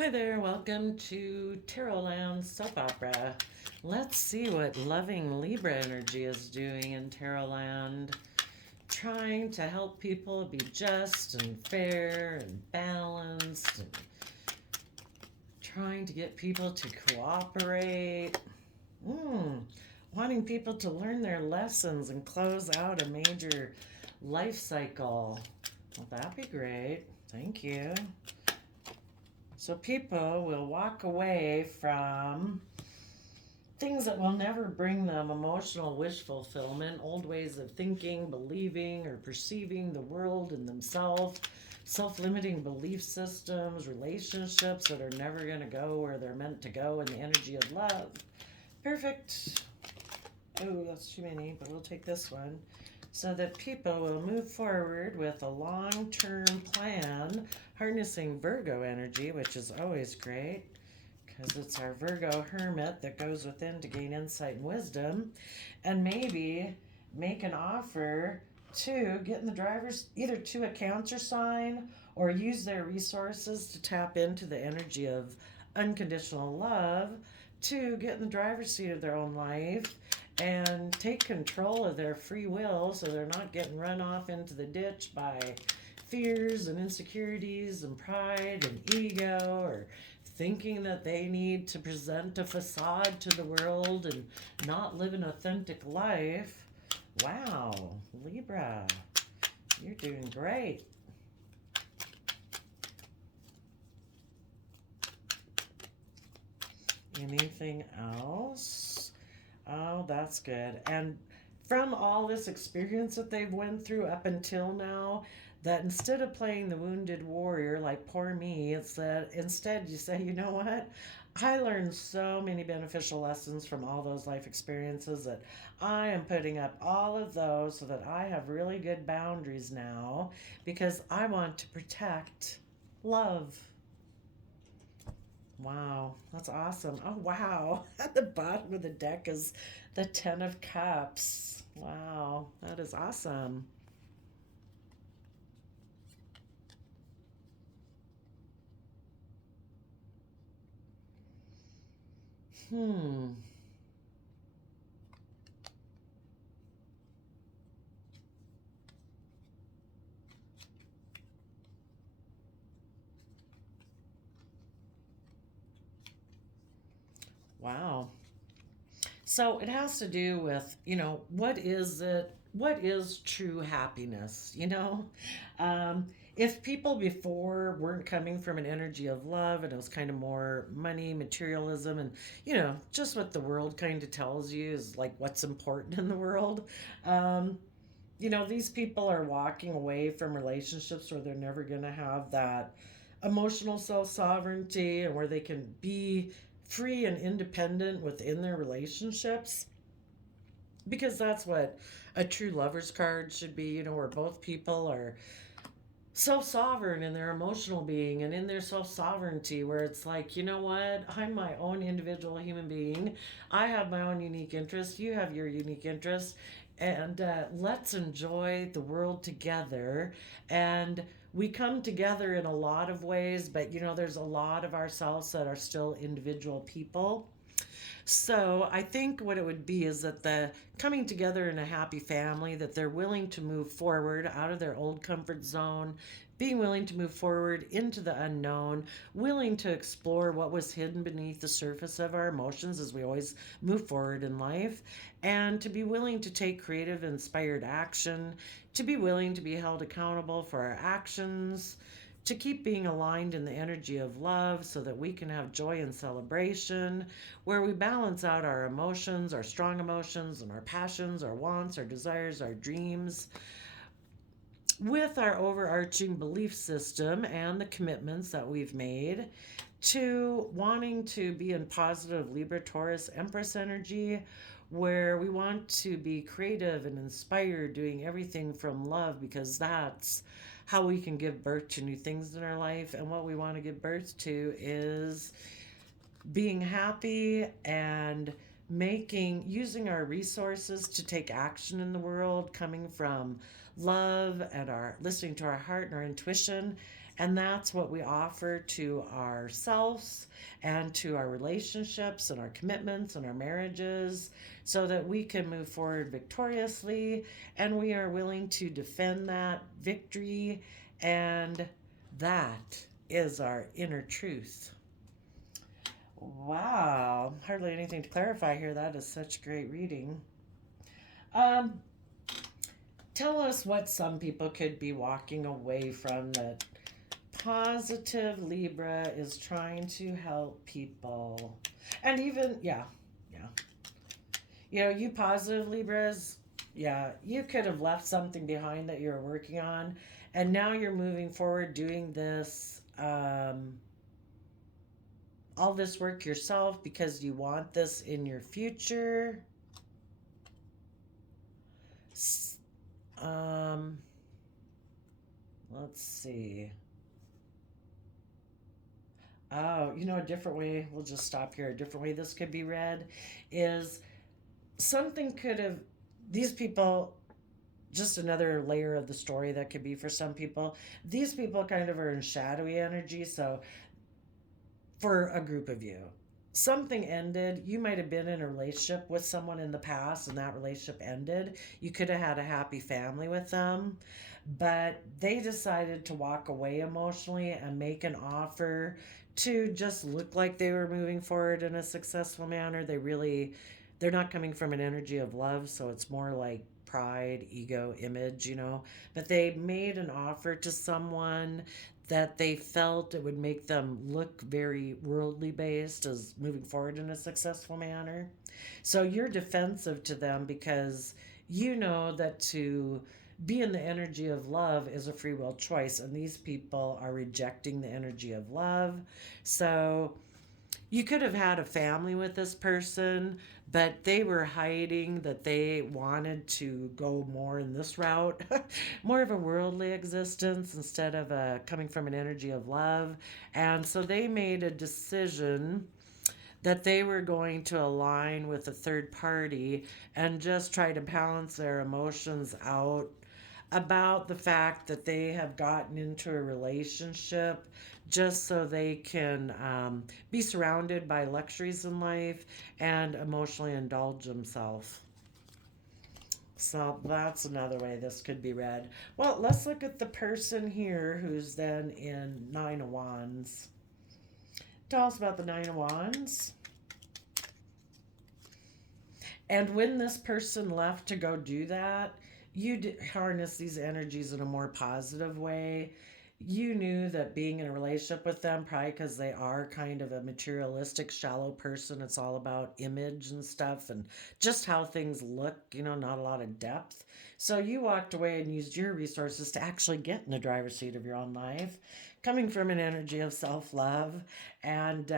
Hi there, welcome to Tarot Land Soap Opera. Let's see what loving Libra energy is doing in Tarot Land. Trying to help people be just and fair and balanced, and trying to get people to cooperate. Wanting people to learn their lessons and close out a major life cycle. Well, that'd be great. Thank you. So people will walk away from things that will never bring them emotional wish fulfillment, old ways of thinking, believing, or perceiving the world and themselves, self limiting belief systems, relationships that are never going to go where they're meant to go in the energy of love. Perfect. Oh, that's too many, but we'll take this one. So that people will move forward with a long term plan, harnessing Virgo energy, which is always great because it's our Virgo hermit that goes within to gain insight and wisdom, and maybe make an offer to get in the driver's either to a Cancer sign or use their resources to tap into the energy of unconditional love to get in the driver's seat of their own life and take control of their free will so they're not getting run off into the ditch by fears and insecurities and pride and ego, or thinking that they need to present a facade to the world and not live an authentic life. Wow, Libra, you're doing great. Anything else? Oh, that's good. And from all this experience that they've went through up until now, that instead of playing the wounded warrior like poor me, it's that instead you say, you know what? I learned so many beneficial lessons from all those life experiences that I am putting up all of those so that I have really good boundaries now because I want to protect love. Wow, that's awesome. Oh, wow. At the bottom of the deck is the Ten of Cups. Wow, that is awesome. Hmm. Wow. So it has to do with, what is it? What is true happiness? If people before weren't coming from an energy of love and it was kind of more money, materialism, and, just what the world kind of tells you is like what's important in the world. Um, these people are walking away from relationships where they're never going to have that emotional self sovereignty and where they can be free and independent within their relationships, because that's what a true lover's card should be, where both people are self sovereign in their emotional being and in their self sovereignty, where it's like, you know what, I'm my own individual human being. I have my own unique interests. You have your unique interests. And let's enjoy the world together. And we come together in a lot of ways, but there's a lot of ourselves that are still individual people. So I think what it would be is that the coming together in a happy family, that they're willing to move forward out of their old comfort zone, being willing to move forward into the unknown, willing to explore what was hidden beneath the surface of our emotions as we always move forward in life, and to be willing to take creative, inspired action, to be willing to be held accountable for our actions, to keep being aligned in the energy of love so that we can have joy and celebration, where we balance out our emotions, our strong emotions, and our passions, our wants, our desires, our dreams, with our overarching belief system and the commitments that we've made, to wanting to be in positive Libra Taurus Empress energy, where we want to be creative and inspired, doing everything from love, because that's how we can give birth to new things in our life. And what we want to give birth to is being happy and using our resources to take action in the world, coming from love and our listening to our heart and our intuition, And that's what we offer to ourselves and to our relationships and our commitments and our marriages so that we can move forward victoriously and we are willing to defend that victory. And that is our inner truth. Wow, hardly anything to clarify here. That is such great reading. Um, Tell us what some people could be walking away from that positive Libra is trying to help people. And even, yeah, yeah. You know, you positive Libras, yeah, you could have left something behind that you're working on. And now you're moving forward doing this, all this work yourself because you want this in your future. Um, let's see. Oh, you know, a different way, we'll just stop here. A different way this could be read is something could have, these people, just another layer of the story that could be for some people. These people kind of are in shadowy energy. So, for a group of you, something ended. You might have been in a relationship with someone in the past and that relationship ended. You could have had a happy family with them, but they decided to walk away emotionally and make an offer to just look like they were moving forward in a successful manner. They're not coming from an energy of love, so it's more like pride, ego, image, but they made an offer to someone that they felt it would make them look very worldly based as moving forward in a successful manner. So you're defensive to them because you know that to be in the energy of love is a free will choice, and these people are rejecting the energy of love. So you could have had a family with this person, but they were hiding that they wanted to go more in this route, more of a worldly existence instead of coming from an energy of love. And so they made a decision that they were going to align with a third party and just try to balance their emotions out about the fact that they have gotten into a relationship just so they can be surrounded by luxuries in life and emotionally indulge themselves. So that's another way this could be read. Well, let's look at the person here who's then in Nine of Wands. Tell us about the Nine of Wands. And when this person left to go do that, you harness these energies in a more positive way. You knew that being in a relationship with them, probably because they are kind of a materialistic, shallow person, it's all about image and stuff and just how things look, not a lot of depth. So you walked away and used your resources to actually get in the driver's seat of your own life, coming from an energy of self love. And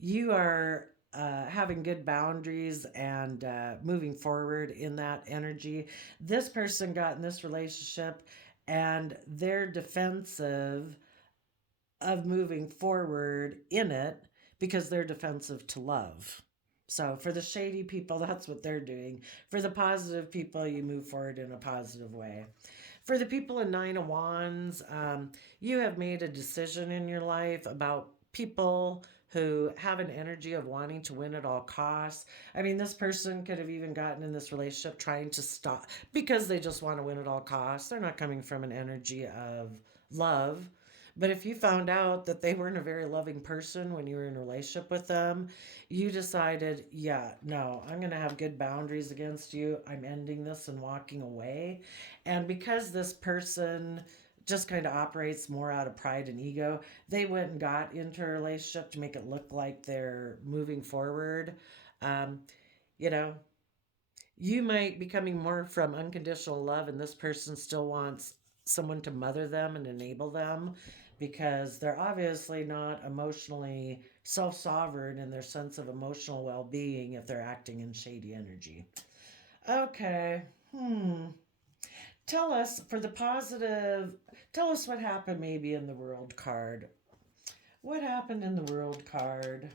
you are having good boundaries and moving forward in that energy. This person got in this relationship and they're defensive of moving forward in it because they're defensive to love. So for the shady people, that's what they're doing. For the positive people, you move forward in a positive way. For the people in Nine of Wands, you have made a decision in your life about people who have an energy of wanting to win at all costs. I mean, this person could have even gotten in this relationship trying to stop because they just want to win at all costs. They're not coming from an energy of love. But if you found out that they weren't a very loving person when you were in a relationship with them, you decided, yeah, no, I'm going to have good boundaries against you. I'm ending this and walking away. And because this person just kind of operates more out of pride and ego, they went and got into a relationship to make it look like they're moving forward. Um, you know, you might be coming more from unconditional love, and this person still wants someone to mother them and enable them because they're obviously not emotionally self sovereign in their sense of emotional well being if they're acting in shady energy. Okay. Hmm. Tell us for the positive, tell us what happened maybe in the world card. What happened in the world card?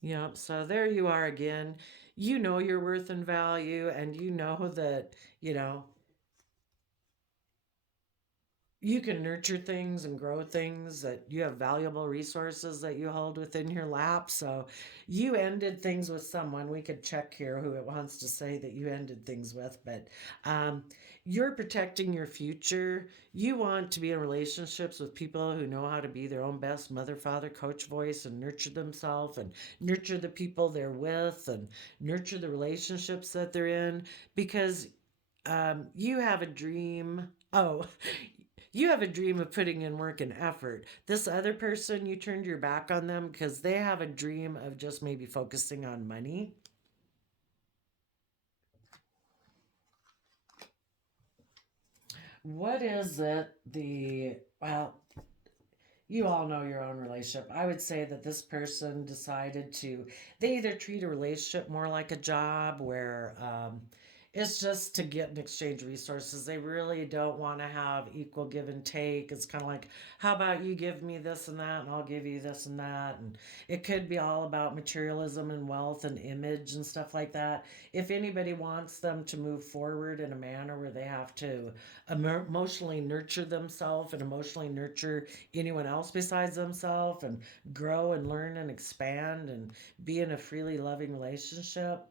Yep, so there you are again. You know your worth and value, and you know that, you know, you can nurture things and grow things, that you have valuable resources that you hold within your lap. So you ended things with someone. We could check here who it wants to say that you ended things with, but um, you're protecting your future. You want to be in relationships with people who know how to be their own best mother, father, coach, voice, and nurture themselves and nurture the people they're with and nurture the relationships that they're in, because you have a dream. Oh, you have a dream of putting in work and effort. This other person, you turned your back on them because they have a dream of just maybe focusing on money. What is it? Well, you all know your own relationship. I would say that this person decided to, they either treat a relationship more like a job where it's just to get and exchange resources. They really don't want to have equal give and take. It's kind of like, how about you give me this and that, and I'll give you this and that. And it could be all about materialism and wealth and image and stuff like that. If anybody wants them to move forward in a manner where they have to emotionally nurture themselves and emotionally nurture anyone else besides themselves and grow and learn and expand and be in a freely loving relationship.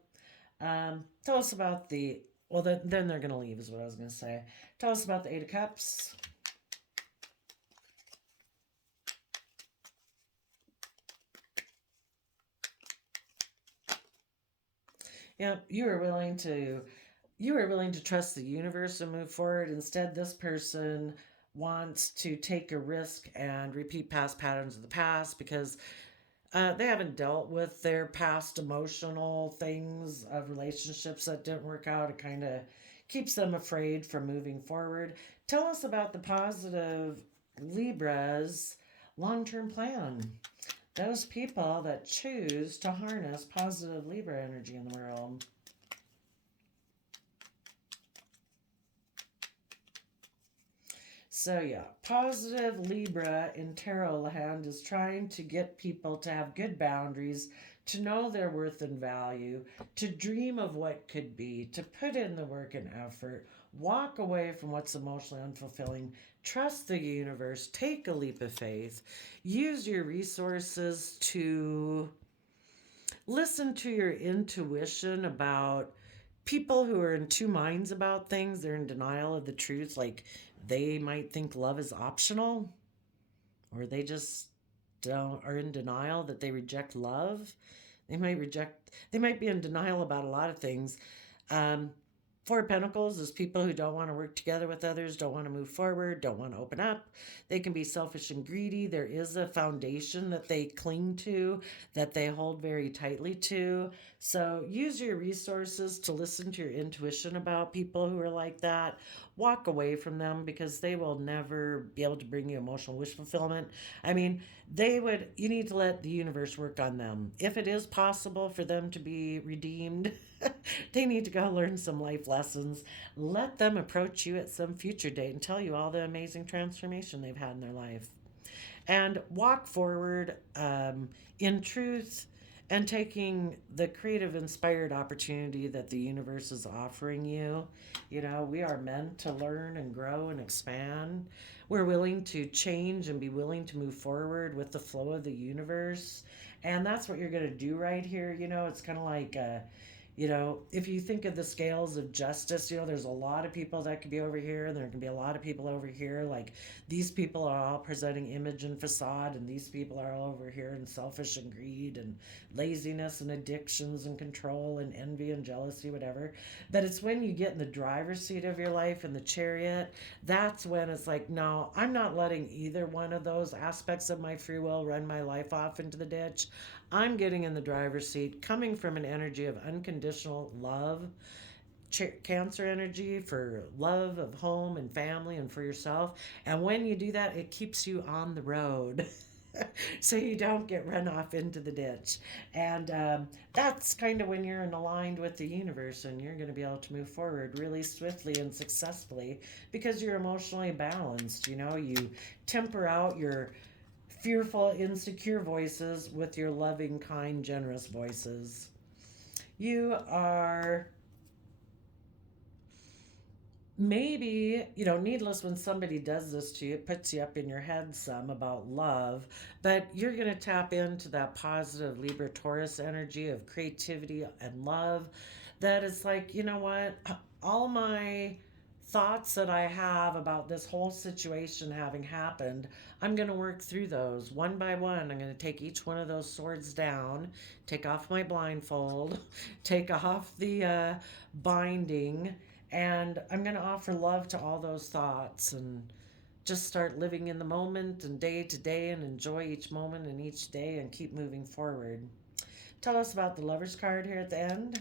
Tell us about the, well, then they're going to leave, is what I was going to say. Tell us about the Eight of Cups. Yeah, you are willing to trust the universe and move forward. Instead, this person wants to take a risk and repeat past patterns of the past because they haven't dealt with their past emotional things of relationships that didn't work out. It kind of keeps them afraid from moving forward. Tell us about the positive Libra's long term plan. Those people that choose to harness positive Libra energy in the world. So yeah, positive Libra in tarot land is trying to get people to have good boundaries, to know their worth and value, to dream of what could be, to put in the work and effort, walk away from what's emotionally unfulfilling, trust the universe, take a leap of faith, use your resources to listen to your intuition about people who are in two minds about things. They're in denial of the truth. Like they might think love is optional, or they just don't, are in denial that they reject love. They might be in denial about a lot of things. Um, Four of Pentacles is people who don't want to work together with others, don't want to move forward, don't want to open up. They can be selfish and greedy. There is a foundation that they cling to, that they hold very tightly to. So use your resources to listen to your intuition about people who are like that. Walk away from them because they will never be able to bring you emotional wish fulfillment. I mean, you need to let the universe work on them. If it is possible for them to be redeemed, they need to go learn some life lessons. Let them approach you at some future date and tell you all the amazing transformation they've had in their life. And walk forward in truth and taking the creative, inspired opportunity that the universe is offering you. You know, we are meant to learn and grow and expand. We're willing to change and be willing to move forward with the flow of the universe. And that's what you're going to do right here. You know, it's kind of like, if you think of the scales of justice, there's a lot of people that could be over here, and there can be a lot of people over here. Like these people are all presenting image and facade, and these people are all over here in selfish and greed and laziness and addictions and control and envy and jealousy, whatever. But it's when you get in the driver's seat of your life in the chariot, that's when it's like, no, I'm not letting either one of those aspects of my free will run my life off into the ditch. I'm getting in the driver's seat, coming from an energy of unconditional love, Cancer energy for love of home and family and for yourself. And when you do that, it keeps you on the road. So you don't get run off into the ditch. And that's kind of when you're aligned with the universe, and you're going to be able to move forward really swiftly and successfully because you're emotionally balanced. You temper out your fearful, insecure voices with your loving, kind, generous voices. You are maybe, needless when somebody does this to you, it puts you up in your head some about love, but you're going to tap into that positive Libra Taurus energy of creativity and love. That it's like, you know what? All my thoughts that I have about this whole situation having happened, I'm going to work through those one by one. I'm going to take each one of those swords down, take off my blindfold, take off the binding, and I'm going to offer love to all those thoughts and just start living in the moment and day to day and enjoy each moment and each day and keep moving forward. Tell us about the Lover's card here at the end.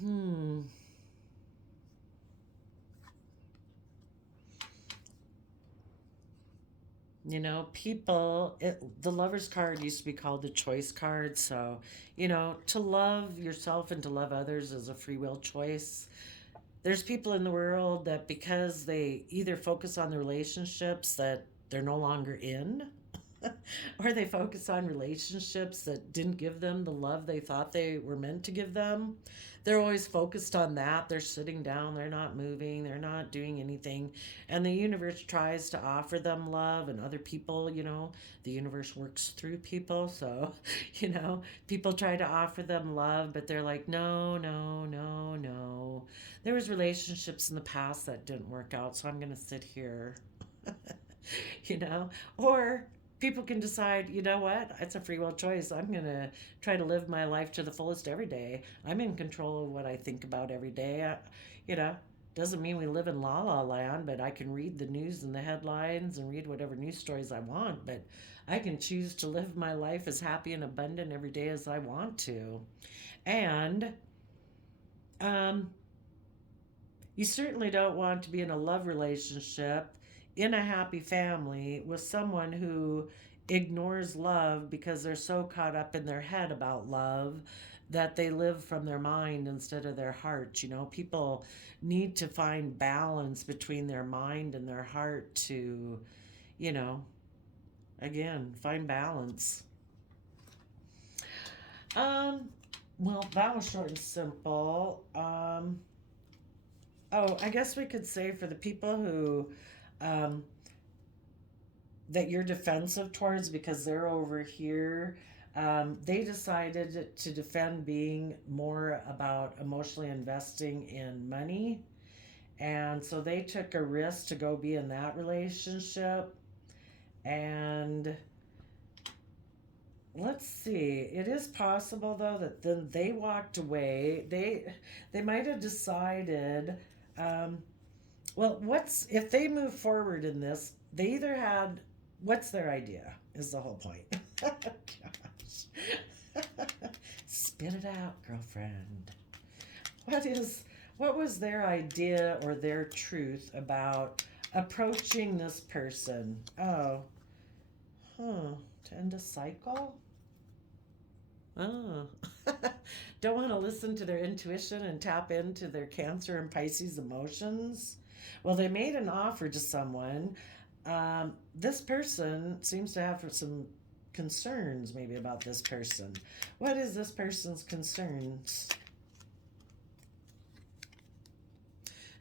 Hmm. The Lover's card used to be called the choice card. So, to love yourself and to love others is a free will choice. There's people in the world that because they either focus on the relationships that they're no longer in, or they focus on relationships that didn't give them the love they thought they were meant to give them. They're always focused on that. They're sitting down, they're not moving, they're not doing anything. And the universe tries to offer them love, and other people, the universe works through people. So, people try to offer them love, but they're like, no, no, no, no. There was relationships in the past that didn't work out, so I'm going to sit here. you know or people can decide, you know what, it's a free will choice. I'm going to try to live my life to the fullest every day. I'm in control of what I think about every day. You know doesn't mean we live in la la land, but I can read the news and the headlines and read whatever news stories I want, but I can choose to live my life as happy and abundant every day as I want to. And um you certainly don't want to be in a love relationship, in a happy family, with someone who ignores love because they're so caught up in their head about love that they live from their mind instead of their heart. People need to find balance between their mind and their heart to, you know, again, find balance. Um, well, that was short and simple. Oh, I guess we could say for the people who um, that you're defensive towards because they're over here, they decided to defend being more about emotionally investing in money. And so they took a risk to go be in that relationship. And let's see, it is possible though that then they walked away. They might have decided, um, well, what's if they move forward in this? They either had what's their idea is the whole point. Gosh, spit it out, girlfriend. What is what was their idea or their truth about approaching this person? Oh, huh. To end a cycle? Oh. Don't want to listen to their intuition and tap into their Cancer and Pisces emotions? Well, they made an offer to someone. This person seems to have some concerns, maybe, about this person. What is this person's concerns?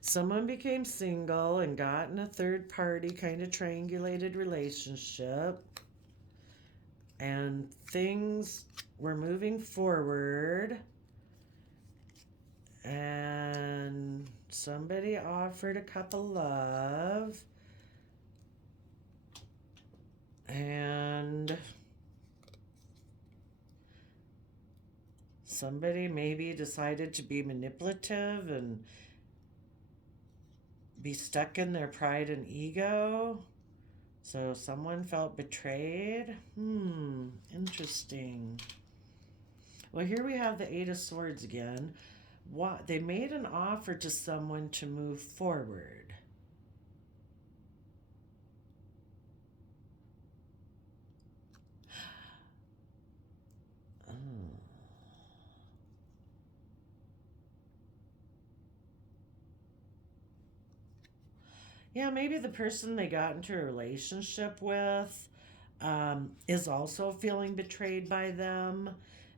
Someone became single and got in a third party kind of triangulated relationship, and things were moving forward, and somebody offered a cup of love, and somebody maybe decided to be manipulative and be stuck in their pride and ego. So someone felt betrayed. Interesting. Well, here we have the Eight of Swords again. What they made an offer to someone to move forward. Oh. Yeah, maybe the person they got into a relationship with is also feeling betrayed by them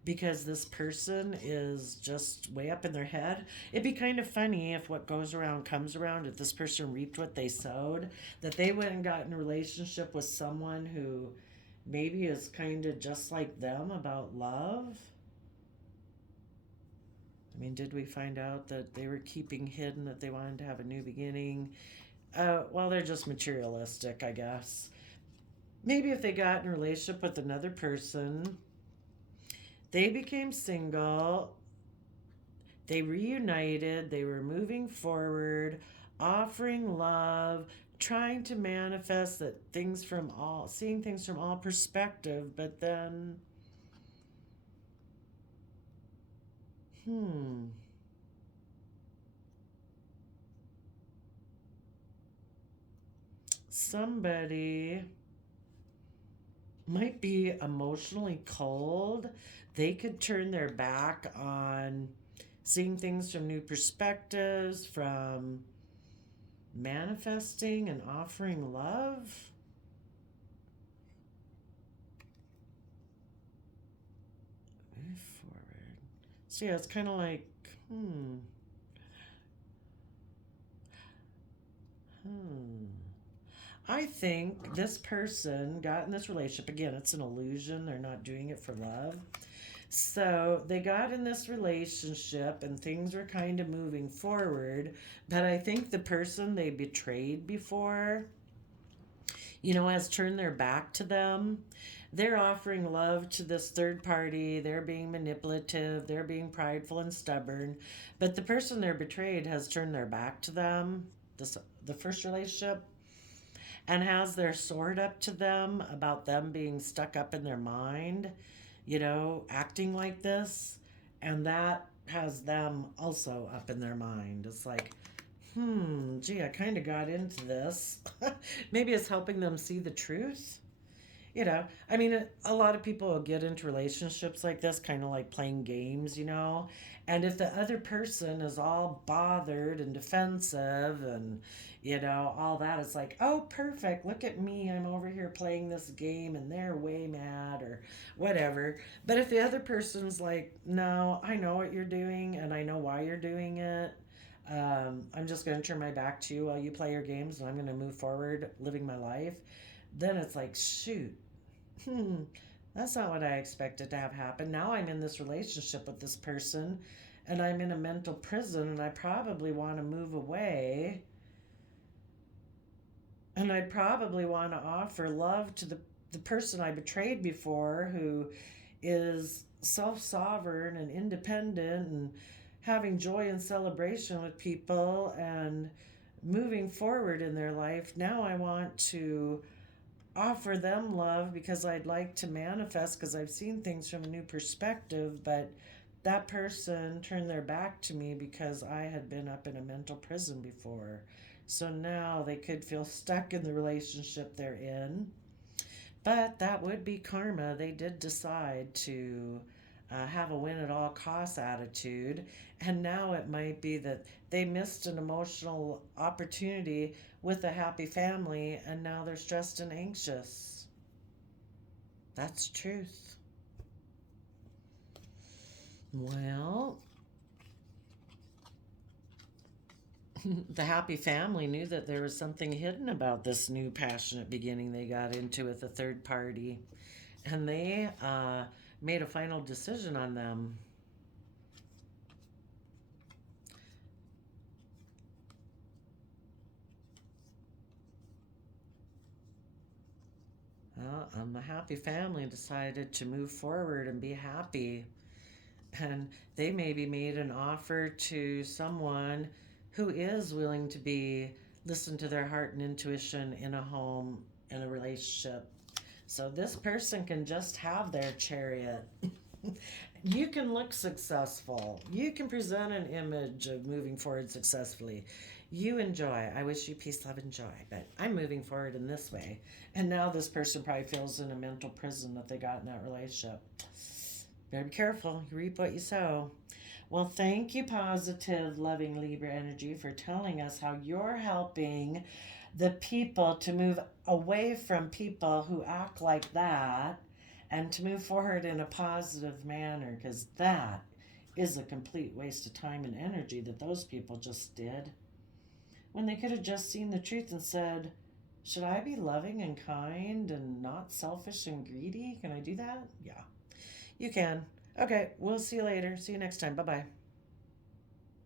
because this person is just way up in their head. It'd be kind of funny if what goes around comes around, if this person reaped what they sowed, that they went and got in a relationship with someone who maybe is kind of just like them about love. I mean, did we find out that they were keeping hidden that they wanted to have a new beginning? Well, they're just materialistic, I guess. Maybe if they got in a relationship with another person, they became single, they reunited, they were moving forward, offering love, trying to manifest that things from all, seeing things from all perspective, but then, hmm, somebody might be emotionally cold. They could turn their back on seeing things from new perspectives, from manifesting and offering love. Move forward. So yeah, it's kind of like, hmm, hmm. I think this person got in this relationship. Again, it's an illusion. They're not doing it for love. So they got in this relationship and things were kind of moving forward. But I think the person they betrayed before, has turned their back to them. They're offering love to this third party. They're being manipulative. They're being prideful and stubborn. But the person they're betrayed has turned their back to them, this, the first relationship, and has their sword up to them about them being stuck up in their mind, acting like this. And that has them also up in their mind. It's like, gee, I kind of got into this. Maybe it's helping them see the truth. I mean, a lot of people will get into relationships like this, kind of like playing games. And if the other person is all bothered and defensive and, all that, it's like, oh, perfect. Look at me. I'm over here playing this game and they're way mad or whatever. But if the other person's like, no, I know what you're doing and I know why you're doing it. I'm just going to turn my back to you while you play your games and I'm going to move forward living my life. Then it's like, shoot, hmm, that's not what I expected to have happen. Now I'm in this relationship with this person and I'm in a mental prison and I probably want to move away. And I probably want to offer love to the person I betrayed before who is self sovereign and independent and having joy and celebration with people and moving forward in their life. Now I want to offer them love because I'd like to manifest because I've seen things from a new perspective, but that person turned their back to me because I had been up in a mental prison before. So now they could feel stuck in the relationship they're in. But that would be karma. They did decide to have a win at all costs attitude. And now it might be that they missed an emotional opportunity with a happy family and now they're stressed and anxious. That's truth. Well, the happy family knew that there was something hidden about this new passionate beginning they got into with a third party. And they made a final decision on them. The happy family decided to move forward and be happy. And they maybe made an offer to someone who is willing to listen to their heart and intuition in a home, in a relationship. So this person can just have their chariot. You can look successful. You can present an image of moving forward successfully. You enjoy. I wish you peace, love, and joy. But I'm moving forward in this way. And now this person probably feels in a mental prison that they got in that relationship. Better be careful. You reap what you sow. Well, thank you, positive, loving Libra energy, for telling us how you're helping the people to move away from people who act like that and to move forward in a positive manner, because that is a complete waste of time and energy that those people just did when they could have just seen the truth and said, should I be loving and kind and not selfish and greedy? Can I do that? Yeah, you can. Okay, we'll see you later. See you next time. Bye bye.